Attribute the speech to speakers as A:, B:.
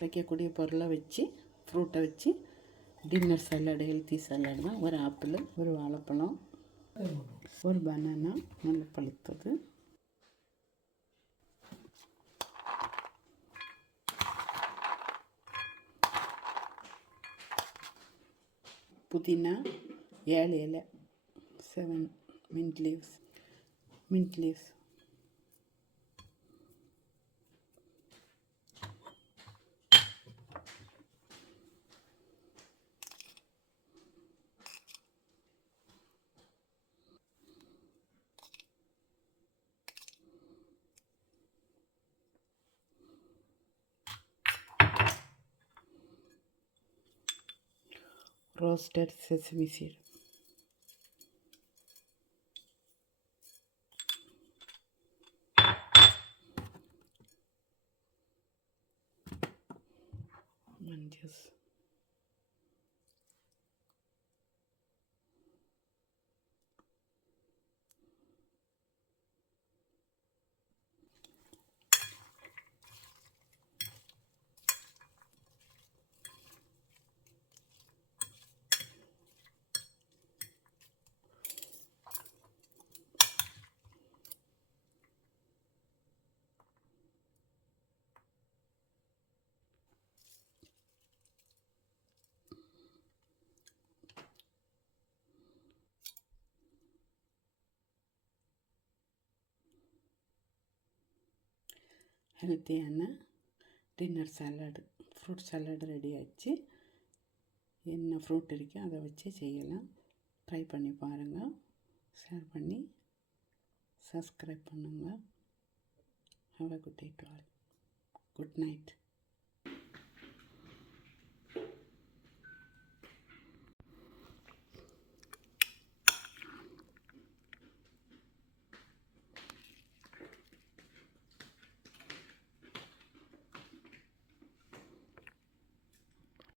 A: வைக்கக்கூடிய பொருளை வச்சு ஃப்ரூட்டை வச்சு டின்னர் சாலடு ஹெல்த்தி சாலட்னா ஒரு ஆப்பிள் ஒரு வாழைப்பழம் ஒரு பனானா நல்ல பழுத்தது. புதினா ஏழு இலை seven mint leaves mint leaves roasted sesame seed. Lemon juice ஹெல்த்தியான dinner salad fruit salad ready ஆச்சு என்ன ஃப்ரூட் இருக்கோ அதை வச்சு செய்யலாம். ட்ரை பண்ணி பாருங்கள் ஷேர் பண்ணி சப்ஸ்கிரைப் பண்ணுங்கள் have a good day to all good night